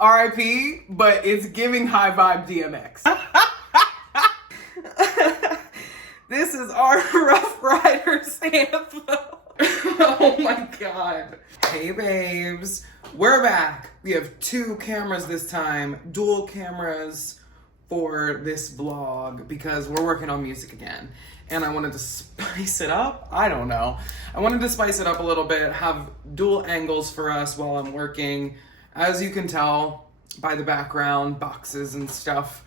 RIP, but it's giving high vibe DMX. This is our Rough Riders anthem. Oh my God. Hey babes, we're back. We have 2 cameras this time, dual cameras for this vlog because we're working on music again. And I wanted to spice it up. I don't know. I wanted to spice it up a little bit, have dual angles for us while I'm working. As you can tell by the background, boxes and stuff,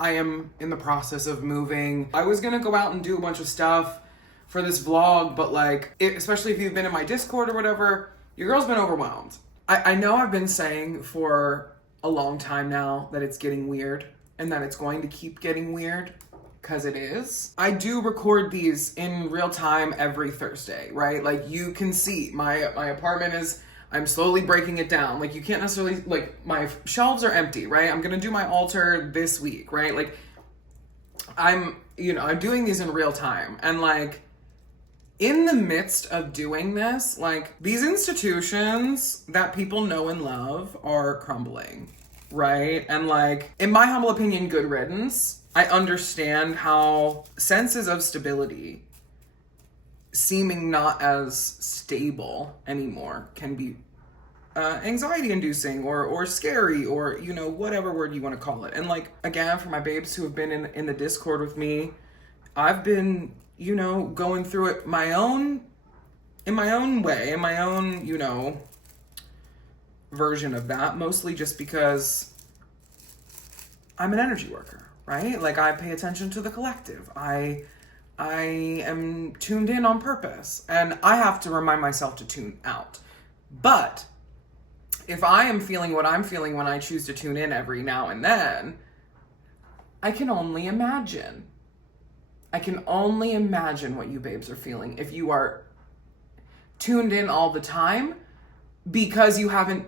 I am in the process of moving. I was gonna go out and do a bunch of stuff for this vlog, but like, especially if you've been in my Discord or whatever, your girl's been overwhelmed. I know I've been saying for a long time now that it's getting weird and that it's going to keep getting weird, because it is. I do record these in real time every Thursday, right? Like you can see my apartment is, I'm slowly breaking it down. Like you can't necessarily, like my shelves are empty, right? I'm gonna do my altar this week, right? Like I'm doing these in real time. And like in the midst of doing this, like these institutions that people know and love are crumbling, right? And like, in my humble opinion, good riddance. I understand how senses of stability seeming not as stable anymore can be anxiety inducing or scary or, whatever word you want to call it. And like, again, for my babes who have been in the Discord with me, I've been, going through it in my own way, in my own, version of that, mostly just because I'm an energy worker, right? Like I pay attention to the collective. I am tuned in on purpose, and I have to remind myself to tune out. But if I am feeling what I'm feeling when I choose to tune in every now and then, I can only imagine. I can only imagine what you babes are feeling if you are tuned in all the time because you haven't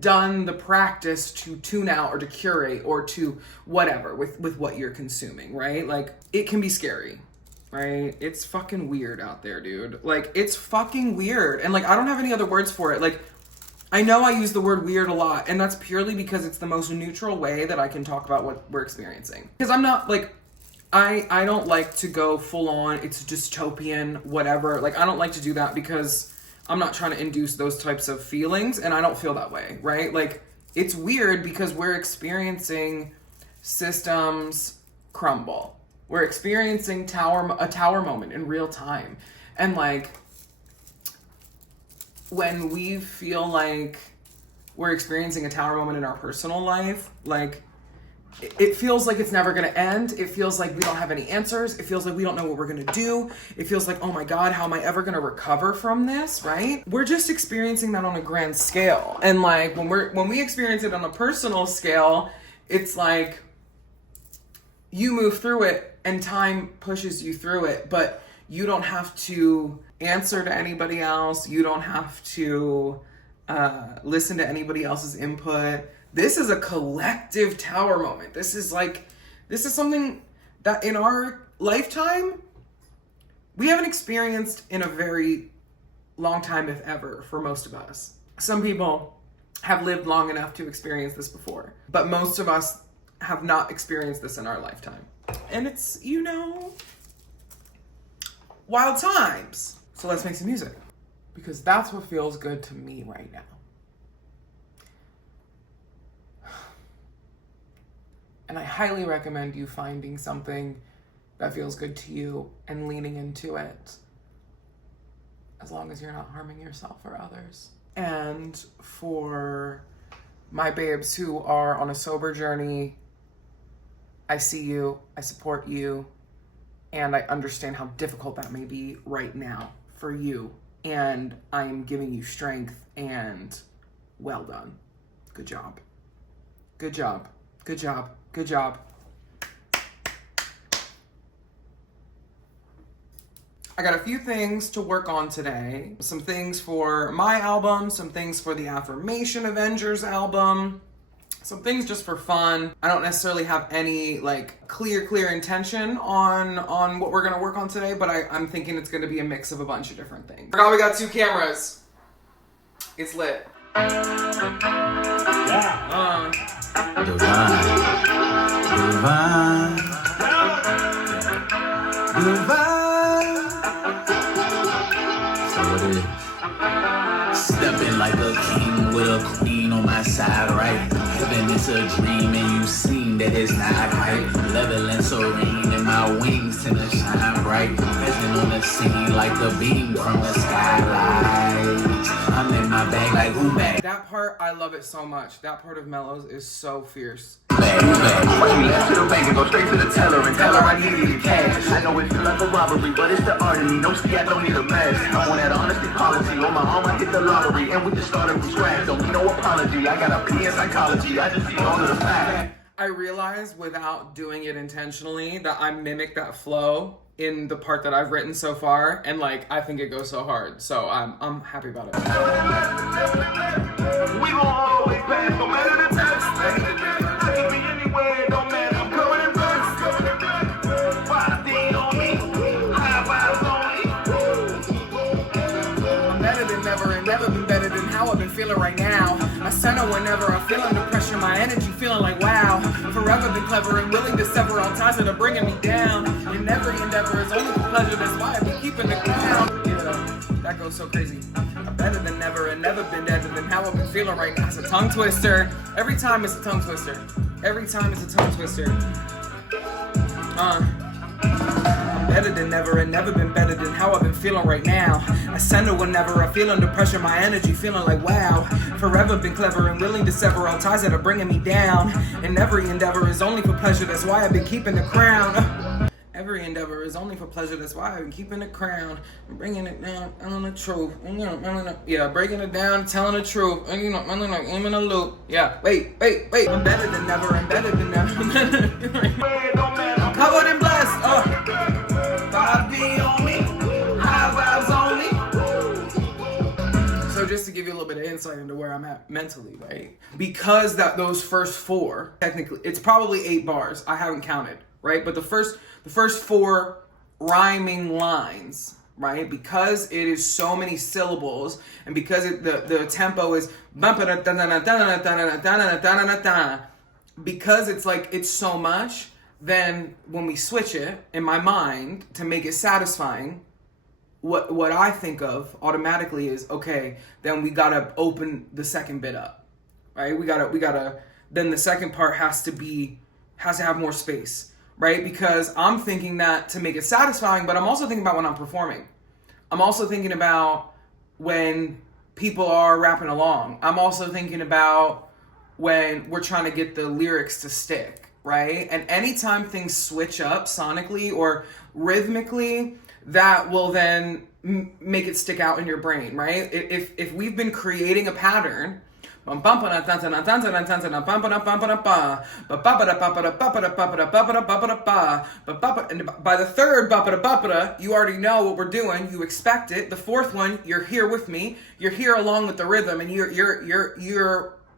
done the practice to tune out or to curate or to whatever with what you're consuming, right? Like it can be scary. Right? It's fucking weird out there, dude. Like, it's fucking weird. And, like, I don't have any other words for it. Like, I know I use the word weird a lot, and that's purely because it's the most neutral way that I can talk about what we're experiencing. Because I'm not, like, I don't like to go full on, it's dystopian, whatever. Like, I don't like to do that because I'm not trying to induce those types of feelings, and I don't feel that way, right? Like, it's weird because we're experiencing systems crumble. We're experiencing a tower moment in real time. And like, when we feel like we're experiencing a tower moment in our personal life, like it feels like it's never gonna end. It feels like we don't have any answers. It feels like we don't know what we're gonna do. It feels like, oh my God, how am I ever gonna recover from this, right? We're just experiencing that on a grand scale. And like, when we experience it on a personal scale, it's like, you move through it and time pushes you through it, but you don't have to answer to anybody else. You don't have to listen to anybody else's input. This is a collective tower moment. This is something that in our lifetime, we haven't experienced in a very long time, if ever, for most of us. Some people have lived long enough to experience this before, but most of us have not experienced this in our lifetime. And it's, wild times. So let's make some music. Because that's what feels good to me right now. And I highly recommend you finding something that feels good to you and leaning into it. As long as you're not harming yourself or others. And for my babes who are on a sober journey, I see you, I support you, and I understand how difficult that may be right now for you. And I am giving you strength, and well done. Good job. Good job. Good job. Good job. I got a few things to work on today. Some things for my album, some things for the Affirmation Avengers album. Some things just for fun. I don't necessarily have any like clear intention on what we're gonna work on today, but I'm thinking it's gonna be a mix of a bunch of different things. Forgot we got 2 cameras. It's lit. Yeah. divine, divine, divine. So it is. Stepping like a king with a queen on my side, right? Heaven is a dream and you seen that it's not right. Level and serene and my wings tend to shine bright. Present on the scene like a beam from the skylight. I'm in my bag like who back? That part, I love it so much. That part of Mello's is so fierce. Back, back. Watch me left to the bank and go straight to the teller and tell her I need the cash. I know it feel like a robbery, but it's the art of me. No, see, I don't need a mess. I'm on that honesty policy. On my arm, I hit the lottery, and we just started from scratch. Don't need no apology. I got a P in psychology. I just see all of the facts. I realized without doing it intentionally that I mimic that flow in the part that I've written so far, and like I think it goes so hard. So I'm happy about it. We gon' always pass, no matter the test. I can be anywhere, don't matter. I'm coming in first. 5D on me, high vibes only. I'm better than never and never been better than how I've been feeling right now. I center whenever I feel under pressure, my energy feeling like wow. Forever been clever and willing to sever all ties that are bringing me down. And every endeavor is only for pleasure, that's why I be keeping the ground. Yeah, that goes so crazy. I'm better than never and never been better than how I've been feeling right now. It's a tongue twister. Every time it's a tongue twister. Every time it's a tongue twister. I'm better than never and never been better than how I've been feeling right now. I send it whenever I feel under pressure, my energy feeling like wow. Forever been clever and willing to sever all ties that are bringing me down. And every endeavor is only for pleasure, that's why I've been keeping the crown. Every endeavor is only for pleasure, that's why I've been keeping the crown. I'm bringing it down, telling the truth. Yeah, breaking it down, telling the truth. I'm in a loop. Yeah, wait. I'm better than never and better than never. I'm covered in blessed. 5D on me, high vibes only. So just to give you a little bit of insight into where I'm at mentally, right? Because those first four, technically, it's probably 8 bars. I haven't counted, right? But the first 4 rhyming lines, right? Because it is so many syllables, and because the tempo is because it's like it's so much. Then when we switch it in my mind to make it satisfying, what I think of automatically is, okay, then we gotta open the second bit up, right? We gotta then the second part has to have more space, right? Because I'm thinking that to make it satisfying, but I'm also thinking about when I'm performing. I'm also thinking about when people are rapping along. I'm also thinking about when we're trying to get the lyrics to stick. Right? And anytime things switch up sonically or rhythmically, that will then make it stick out in your brain, right? If we've been creating a pattern, and by the third you already know what we're doing, you expect it. The fourth one, you're here with me, you're here along with the rhythm, and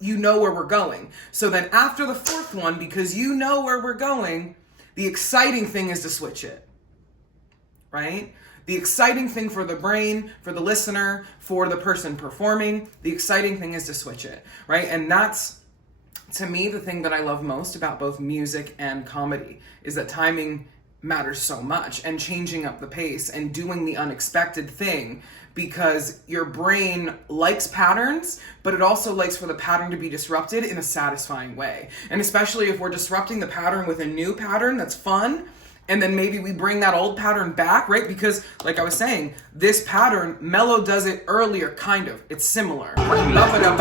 you know where we're going. So then after the fourth one, because you know where we're going, the exciting thing is to switch it, right? The exciting thing for the brain, for the listener, for the person performing, the exciting thing is to switch it, right? And that's, to me, the thing that I love most about both music and comedy is that timing matters so much, and changing up the pace and doing the unexpected thing, because your brain likes patterns, but it also likes for the pattern to be disrupted in a satisfying way. And especially if we're disrupting the pattern with a new pattern that's fun, and then maybe we bring that old pattern back, right? Because, like I was saying, this pattern, Mello does it earlier, kind of. It's similar. I'm on that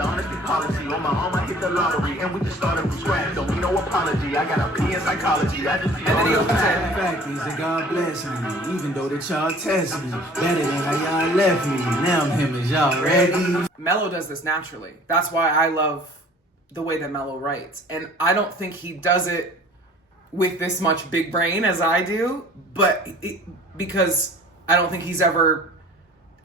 honesty policy. On my arm, I hit the lottery, and we just started from scratch. Don't need no apology. I got a P in psychology. I just see all the facts. That God bless me, even though that y'all test me. Better than how y'all left me. Now I'm him as y'all ready. Mello does this naturally. That's why I love the way that Mello writes. And I don't think he does it with this much big brain as I do, but because I don't think he's ever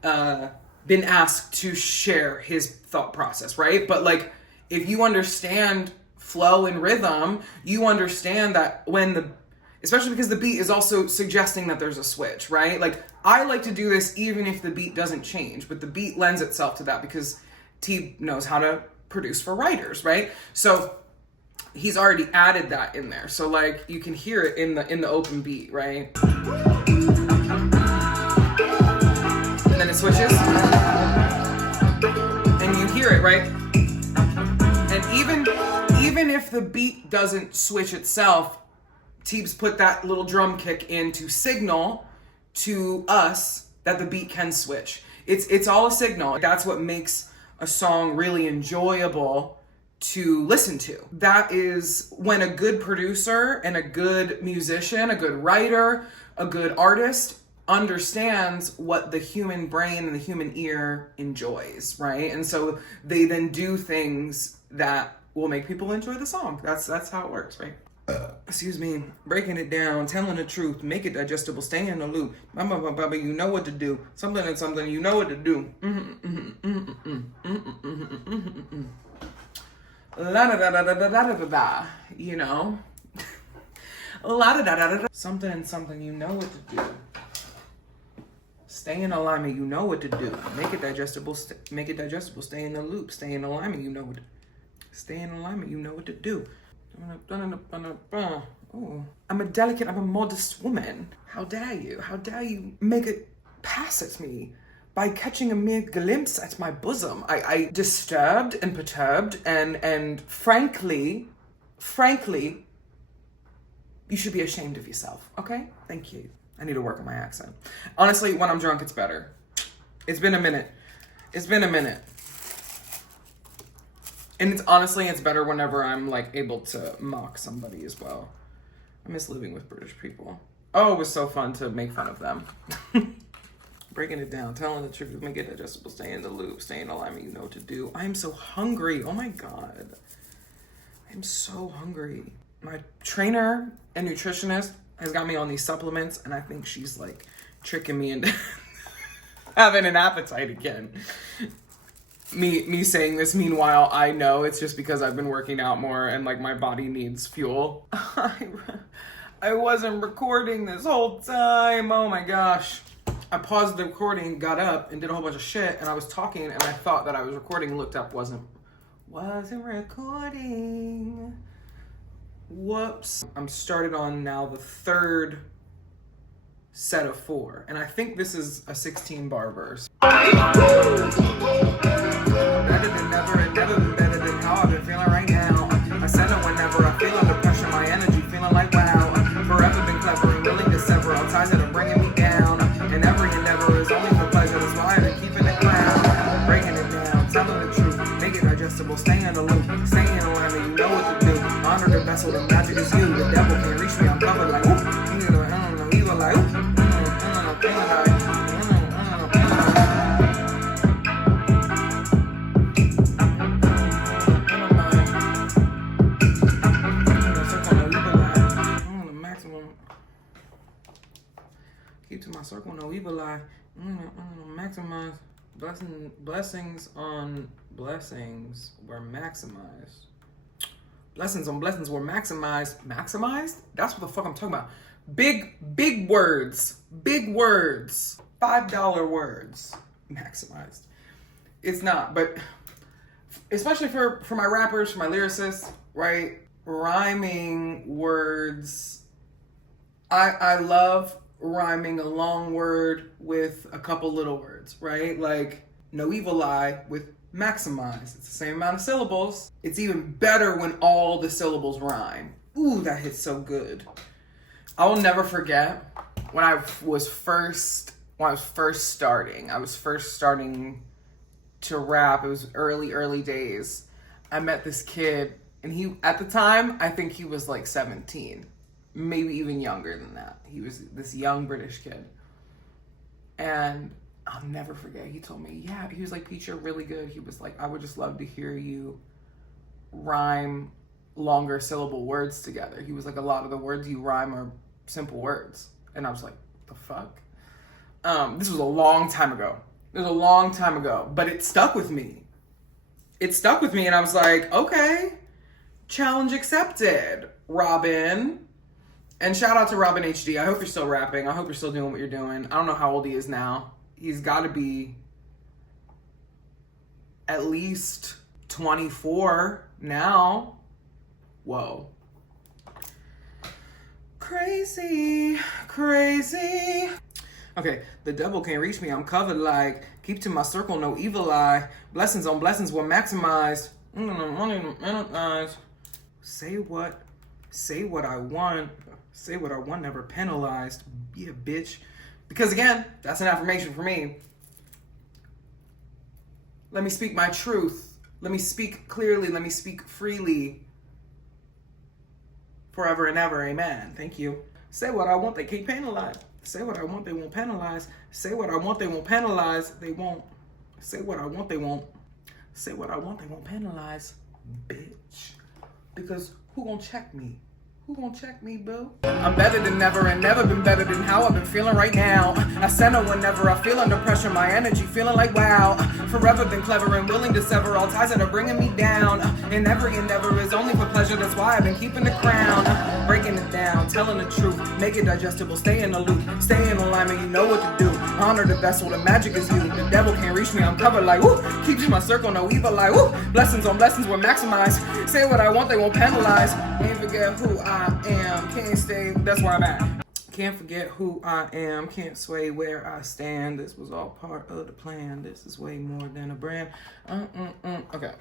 been asked to share his thought process, right? But like, if you understand flow and rhythm, you understand that especially because the beat is also suggesting that there's a switch, right? Like, I like to do this even if the beat doesn't change, but the beat lends itself to that because T knows how to produce for writers, right? So he's already added that in there. So like you can hear it in the open beat, right? And then it switches. And you hear it, right? And even if the beat doesn't switch itself, Teebs put that little drum kick in to signal to us that the beat can switch. It's all a signal. That's what makes a song really enjoyable to listen to. That is when a good producer and a good musician, a good writer, a good artist understands what the human brain and the human ear enjoys, right? And so they then do things that will make people enjoy the song. That's how it works, right? Excuse me, breaking it down, telling the truth, make it digestible, stay in the loop. Baba, you know what to do. Something and something, you know what to do. La da da da da da da da da. You know, la da da da da. Something and something, you know what to do. Stay in alignment, you know what to do. Make it digestible, make it digestible. Stay in the loop, stay in alignment, you know what. Stay in alignment, you know what to do. Oh, I'm a delicate, I'm a modest woman. How dare you? How dare you make it pass at me by catching a mere glimpse at my bosom? I disturbed and perturbed and frankly, you should be ashamed of yourself, okay? Thank you. I need to work on my accent. Honestly, when I'm drunk, it's better. It's been a minute. And it's better whenever I'm like able to mock somebody as well. I miss living with British people. Oh, it was so fun to make fun of them. Breaking it down, telling the truth, make it digestible, stay in the loop, stay in alignment, you know what to do. I am so hungry. Oh my God. I'm so hungry. My trainer and nutritionist has got me on these supplements, and I think she's like tricking me into having an appetite again. Me saying this, meanwhile, I know it's just because I've been working out more and like my body needs fuel. I wasn't recording this whole time. Oh my gosh. I paused the recording, got up and did a whole bunch of shit, and I was talking and I thought that I was recording, looked up, wasn't recording. Whoops. I'm started on now the third set of 4, and I think this is a 16 bar verse. Better than never, and never been better than how I've been feeling right now. I said it whenever I feel under pressure, my energy feeling like wow. Forever been clever and willing to sever all ties that are bringing me down. And every endeavor is only for pleasure, that's why I've been keeping it crown. Breaking it down, telling the truth, make it digestible, stay in the loop, stay in alignment, you know what to do. Honor the vessel, the magic is you. The devil can't reach me, I'm covered like whoop. Evil like whoop. Keep to my circle, no evil eye. Maximize blessings on blessings were maximized. Blessings on blessings were maximized. Maximized? That's what the fuck I'm talking about. Big words. Big words. $5 words. Maximized. It's not, but especially for my rappers, for my lyricists, right? Rhyming words. I love rhyming a long word with a couple little words, right? Like no evil eye with maximize. It's the same amount of syllables. It's even better when all the syllables rhyme. Ooh, that hits so good. I will never forget when I was first starting to rap. It was early days. I met this kid, and he, at the time, I think he was like 17, maybe even younger than that. He was this young British kid. And I'll never forget, he told me, yeah, he was like, Peach, you're really good. He was like, I would just love to hear you rhyme longer syllable words together. He was like, a lot of the words you rhyme are simple words. And I was like, the fuck? This was a long time ago. But it stuck with me. And I was like, okay, challenge accepted, Robin. And shout out to Robin HD. I hope you're still rapping. I hope you're still doing what you're doing. I don't know how old he is now. He's got to be at least 24 now. Whoa. Crazy, crazy. Okay, the devil can't reach me. I'm covered like, keep to my circle, no evil eye. Blessings on blessings were maximized. Say what I want. Say what I want, never penalized. Yeah, bitch. Because again, that's an affirmation for me. Let me speak my truth. Let me speak clearly. Let me speak freely. Forever and ever, amen. Thank you. Say what I want, they can't penalize. Say what I want, they won't penalize. Say what I want, they won't penalize. They won't. Say what I want, they won't. Say what I want, they won't penalize. Bitch. Because who gonna check me? Who gonna check me, boo? I'm better than never and never been better than how I've been feeling right now. I center whenever I feel under pressure, my energy feeling like wow. Forever been clever and willing to sever all ties that are bringing me down. And every endeavor is only for pleasure, that's why I've been keeping the crown. Breaking it down, telling the truth, make it digestible, stay in the loop, stay in alignment, you know what to do. Honor the vessel, the magic is you. The devil can't reach me, I'm covered like woo. Keep to my circle, no evil eye, woo. Blessings on blessings were maximized. Say what I want, they won't penalize. Can't forget who I am, can't stay, that's where I'm at. Can't forget who I am, can't sway where I stand. This was all part of the plan. This is way more than a brand. Okay.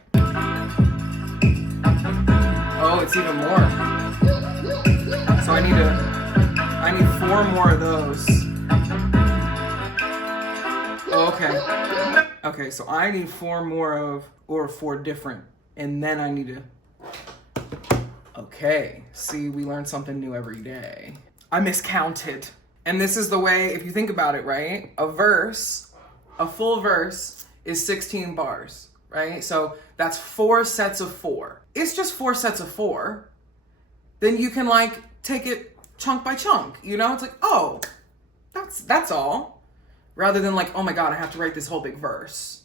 Oh, it's even more. So I need 4 more of those. Okay. Okay, so I need 4 more of, or 4 different, and then I need to. Okay, see, we learn something new every day. I miscounted. And this is the way, if you think about it, right? A full verse is 16 bars, right? So that's 4 sets of 4. It's just 4 sets of 4. Then you can like take it chunk by chunk, you know? It's like, oh, that's all. Rather than like, oh my God, I have to write this whole big verse.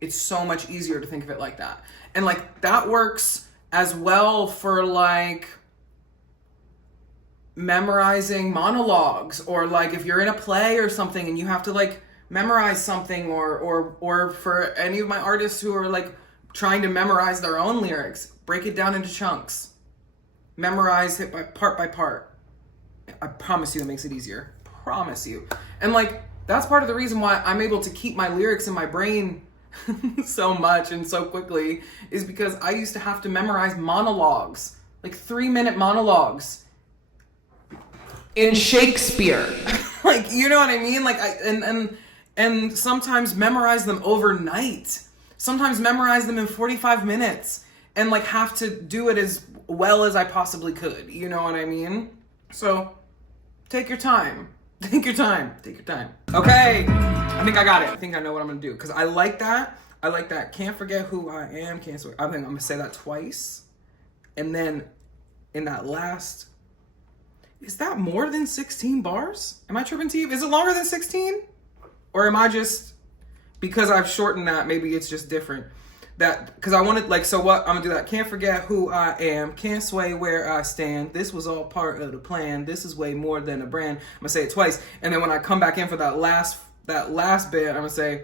It's so much easier to think of it like that. And like that works as well for like memorizing monologues, or like if you're in a play or something and you have to like memorize something, or for any of my artists who are like trying to memorize their own lyrics, break it down into chunks. Memorize it by part. I promise you it makes it easier. Promise you. And like that's part of the reason why I'm able to keep my lyrics in my brain so much and so quickly, is because I used to have to memorize monologues, like 3-minute monologues in Shakespeare. Like, you know what I mean? Like and sometimes memorize them overnight. Sometimes memorize them in 45 minutes and like have to do it as well as I possibly could. You know what I mean? So take your time. Take your time. Okay. I think I got it. I think I know what I'm gonna do. Cause I like that. Can't forget who I am. I think I'm gonna say that twice. And then in that last, is that more than 16 bars? Am I tripping, Steve? Is it longer than 16? Or am I just, because I've shortened that, maybe it's just different. That, because I wanted, like, so what, I'm gonna do that. Can't forget who I am, can't sway where I stand. This was all part of the plan. This is way more than a brand. I'm gonna say it twice. And then when I come back in for that last bit, I'm gonna say,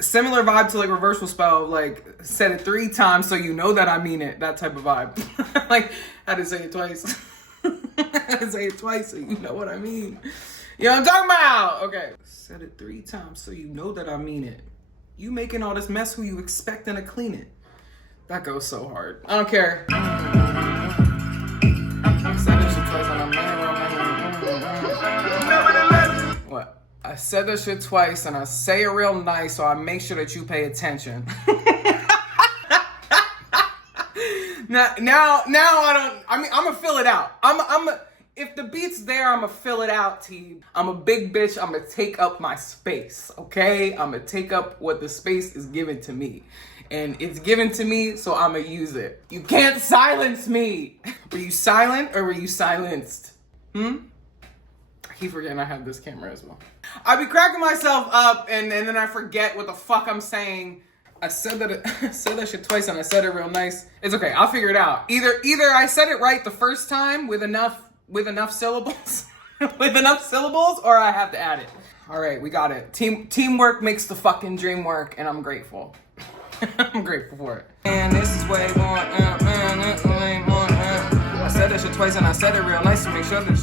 similar vibe to like reversal spell, like said it 3 times so you know that I mean it, that type of vibe. Like, I had to say it twice. I had to say it twice so you know what I mean. You know what I'm talking about? Okay. Said it 3 times so you know that I mean it. You making all this mess, who you expecting to clean it? That goes so hard. I don't care. What? I said that shit twice and I say it real nice so I make sure that you pay attention. Now I don't, I mean, I'm gonna fill it out. If the beat's there, I'm gonna fill it out, team. I'm a big bitch, I'm gonna take up my space, okay? I'm gonna take up what the space is given to me. And it's given to me, so I'm gonna use it. You can't silence me. Were you silent or were you silenced? I keep forgetting I have this camera as well. I be cracking myself up and then I forget what the fuck I'm saying. I said that shit twice and I said it real nice. It's okay, I'll figure it out. Either I said it right the first time with enough with enough syllables? With enough syllables, or I have to add it? All right, we got it. Teamwork makes the fucking dream work, and I'm grateful. I'm grateful for it. And this is way more. I said that shit twice, and I said it real nice to make sure that.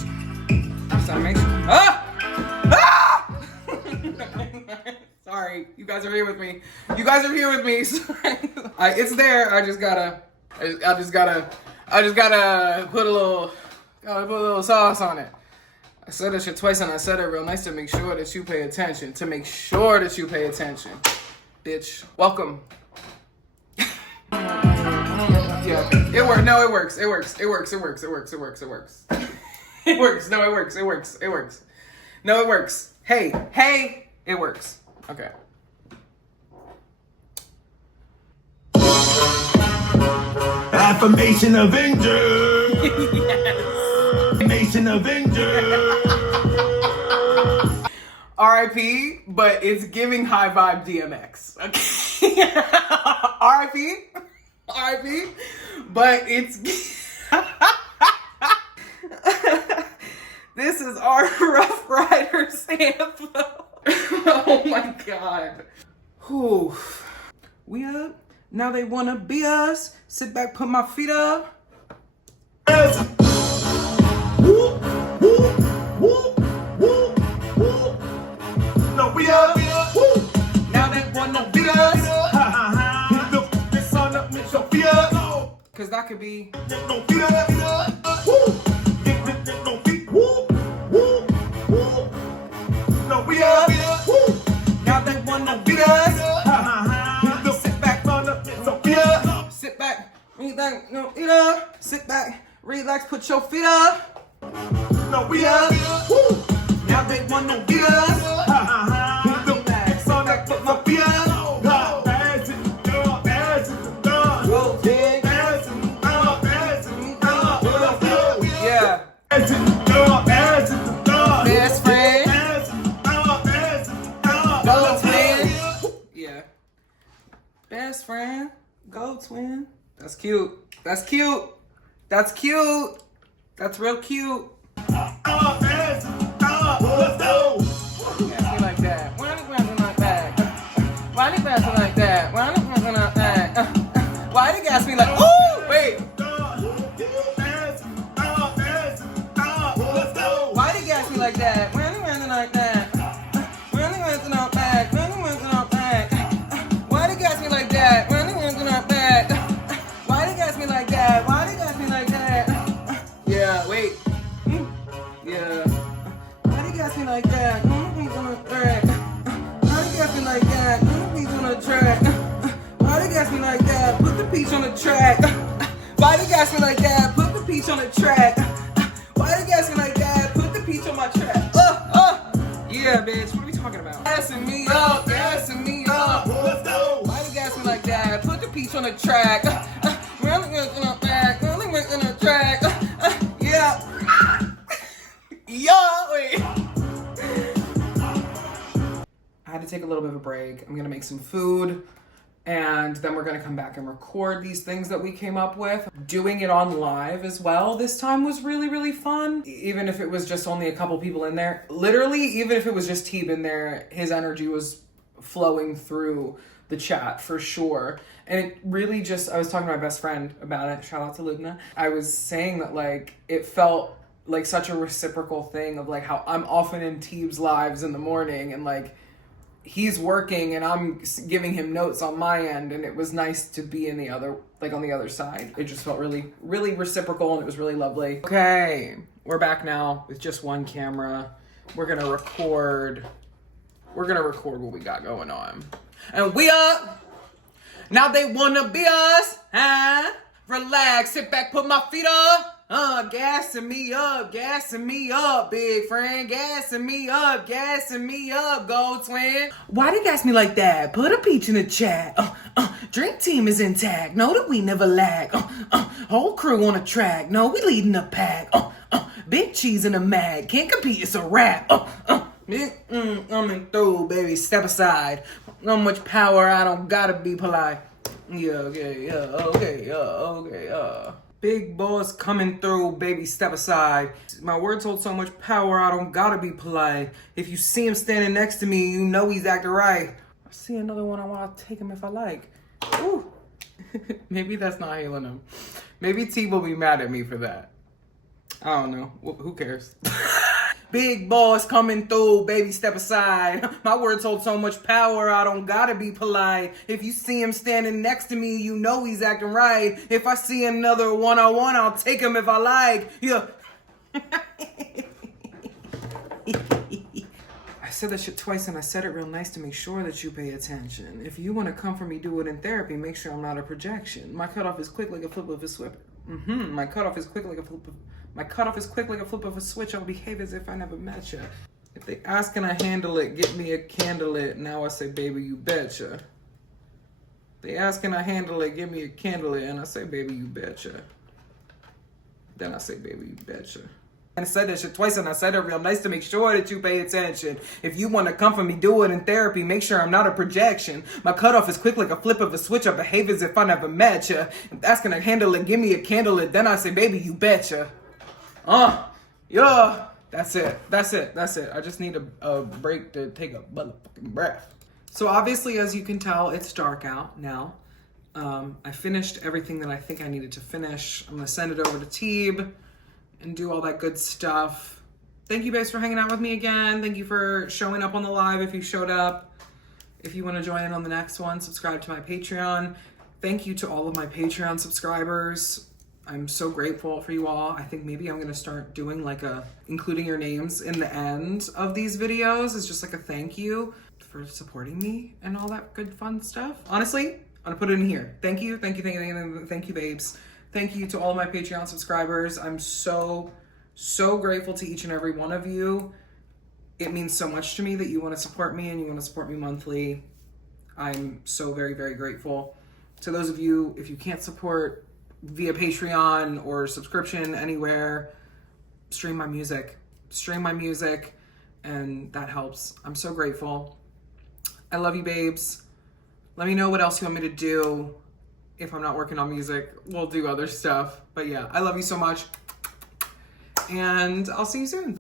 Sorry, you guys are here with me. You guys are here with me. It's there. I just gotta put a little sauce on it. I said that shit twice, and I said it real nice to make sure that you pay attention. To make sure that you pay attention, bitch. Welcome. Yeah, it works. No, it works. It works. It works. It works. It works. It works. It works. It works. No, it works. It works. It works. No, it works. Hey, it works. Okay. Affirmation Avenger. Yes. Affirmation Avenger. R.I.P. But it's giving high vibe DMX. Okay. R.I.P. But it's. This is our Rough Riders anthem. Oh my god. Whew. We up? Now they wanna be us. Sit back, put my feet up. Whoop, whoop, whoop, whoop, whoop. No, we up. Whoop. Now they wanna be us. Ha ha ha. Look, this on up, Miss Sophia. Cause that could be. No feet up. Whoop. No feet. Whoop, whoop, whoop. No, we up. Whoop. Now they wanna be us. Ha ha ha. Look, Sit back, on up, Miss Sophia. sit back, relax, no, sit back, relax, put your feet up. No, we up. Whoop. Now they wanna be us. Ha ha ha. Look, this on up, put my feet up. Ass in the dog, ass in the dog. Go big. Ass in the dog, ass in the dog. Yeah. Ass in the dog, ass in the dog. Best friend. Ass in the dog, ass in the dog. Go twin. Yeah. Best friend. Go twin. That's cute. That's cute. That's cute. That's real cute. Ass in the dog. Let's go. Gas me like that. Why are you grabbing like that? Why are you grabbing like that? Why are you grabbing like that? Why do you gas me like? Oh, wait. Ass in the dog, ass in the dog. Let's go. Why do you gas me like that? Why are you grabbing like that? Why are you grabbing like that? Why are you grabbing like that? Why do you gas me like that? Why are you grabbing like that? Why do you gas me like that? Why do you gas me like that? Yeah, wait. Yeah. Why do you gas me like that? He's on the track. Why do you gas me like that? He's on the track. Why do you gas me like that? Put the peach on the track. Why do you gas me like that? Put the peach on the track. Why do you gas me like that? Put the peach on my track. Yeah, bitch. What are we talking about? Gassing me up, gassing me up. Let's go. Why do you gas me like that? Put the peach on the track. Really making a track. Really making a track. Yeah. Yeah, wait. I had to take a little bit of a break. I'm gonna make some food, and then we're gonna come back and record these things that we came up with. Doing it on live as well this time was really, really fun. Even if it was just only a couple people in there. Literally, even if it was just Teeb in there, his energy was flowing through the chat for sure. And it really just, I was talking to my best friend about it. Shout out to Lubna. I was saying that like, it felt like such a reciprocal thing of like how I'm often in Teeb's lives in the morning and like he's working and I'm giving him notes on my end, and it was nice to be in the other, like on the other side. It just felt really, really reciprocal, and it was really lovely. Okay, we're back now with just one camera. We're gonna record what we got going on. And we up. Now they wanna be us, huh? Relax, sit back, put my feet up. Gassing me up, big friend. Gassing me up, go twin. Why they gas me like that? Put a peach in the chat. Drink team is intact. Know that we never lag. Whole crew on a track. No, we leading the pack. Big cheese in a mag. Can't compete, it's a wrap. Coming through, baby. Step aside. So much power, I don't gotta be polite. Yeah, okay. Big boss coming through, baby, step aside. My words hold so much power, I don't gotta be polite. If you see him standing next to me, you know he's acting right. I see another one, I wanna take him if I like. Ooh. Maybe that's not hailing him. Maybe T will be mad at me for that. I don't know. Who cares? Big boss coming through, baby, step aside. My words hold so much power, I don't gotta be polite. If you see him standing next to me, you know he's acting right. If I see another one-on-one, I'll take him if I like. Yeah. I said that shit twice and I said it real nice to make sure that you pay attention. If you want to come for me, do it in therapy. Make sure I'm not a projection. My cutoff is quick like a flip of a switch. My cutoff is quick like a flip of... My cutoff is quick like a flip of a switch. I'll behave as if I never met ya. If they ask and I handle it, get me a candle it. Now I say, baby, you betcha. They ask and I handle it, give me a candle it. And I say, baby, you betcha. Then I say, baby, you betcha. And I said that shit twice and I said it real nice to make sure that you pay attention. If you want to come for me, do it in therapy. Make sure I'm not a projection. My cutoff is quick like a flip of a switch. I behave as if I never met ya. If asking to handle it, give me a candle it. Then I say, baby, you betcha. Yeah. That's it. I just need a break to take a motherfucking breath. So obviously, as you can tell, it's dark out now. I finished everything that I think I needed to finish. I'm going to send it over to Teeb and do all that good stuff. Thank you guys for hanging out with me again. Thank you for showing up on the live if you showed up. If you want to join in on the next one, subscribe to my Patreon. Thank you to all of my Patreon subscribers. I'm so grateful for you all. I think maybe I'm going to start doing like including your names in the end of these videos as just like a thank you for supporting me and all that good fun stuff. Honestly, I'm going to put it in here. Thank you, babes. Thank you to all of my Patreon subscribers. I'm so grateful to each and every one of you. It means so much to me that you want to support me and you want to support me monthly. I'm so very, very grateful. To those of you, if you can't support via Patreon or subscription anywhere, stream my music, and that helps. I'm so grateful. I love you, babes. Let me know what else you want me to do. If I'm not working on music, we'll do other stuff. But yeah, I love you so much. And I'll see you soon.